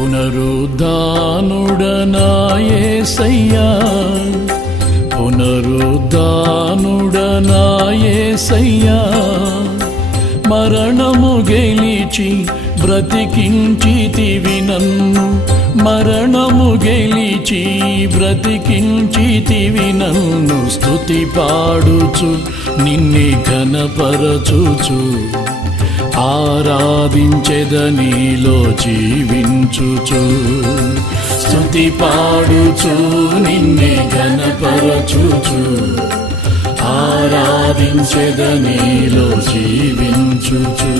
పునరుద్ధానుడనా యేసయ్యా, పునరుద్ధానుడనా యేసయ్యా, మరణము గెలిచి బ్రతికించితివి నన్ను, మరణము గెలిచి బ్రతికించితివి నన్ను. స్తుతి పాడుచు నిన్నే ఘనపరచుచు, ఆరాధించెదనీలో జీవించుచు. స్తుతి పాడుచు నిన్నే ఘనపరచుచు, ఆరాధించెదనీలో జీవించుచు.